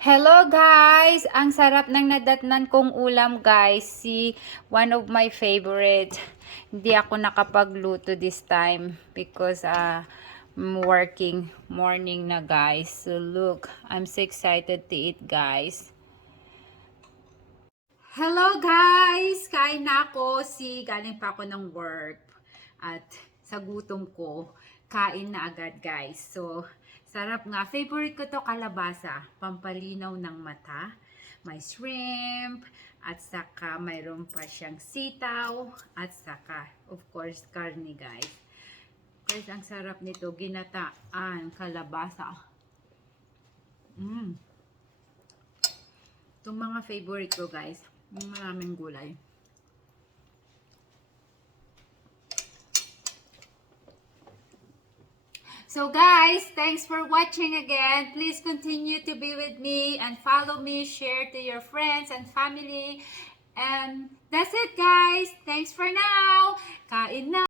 Hello guys! Ang sarap ng nadatnan kong ulam guys. One of my favorite. Hindi ako nakapagluto this time because I'm working morning na guys. So look, I'm so excited to eat guys. Hello guys! Kain na ako. Galing pa ako ng work. At sa gutom ko, kain na agad guys. So, sarap nga. Favorite ko to kalabasa. Pampalinaw ng mata. May shrimp. At saka mayroon pa siyang sitaw. At saka, of course, karne guys. Guys, ang sarap nito. Ginataan, kalabasa. Itong mga favorite ko guys. Maraming gulay. So guys, thanks for watching again. Please continue to be with me and follow me, share to your friends and family. And that's it guys. Thanks for now. Kain na.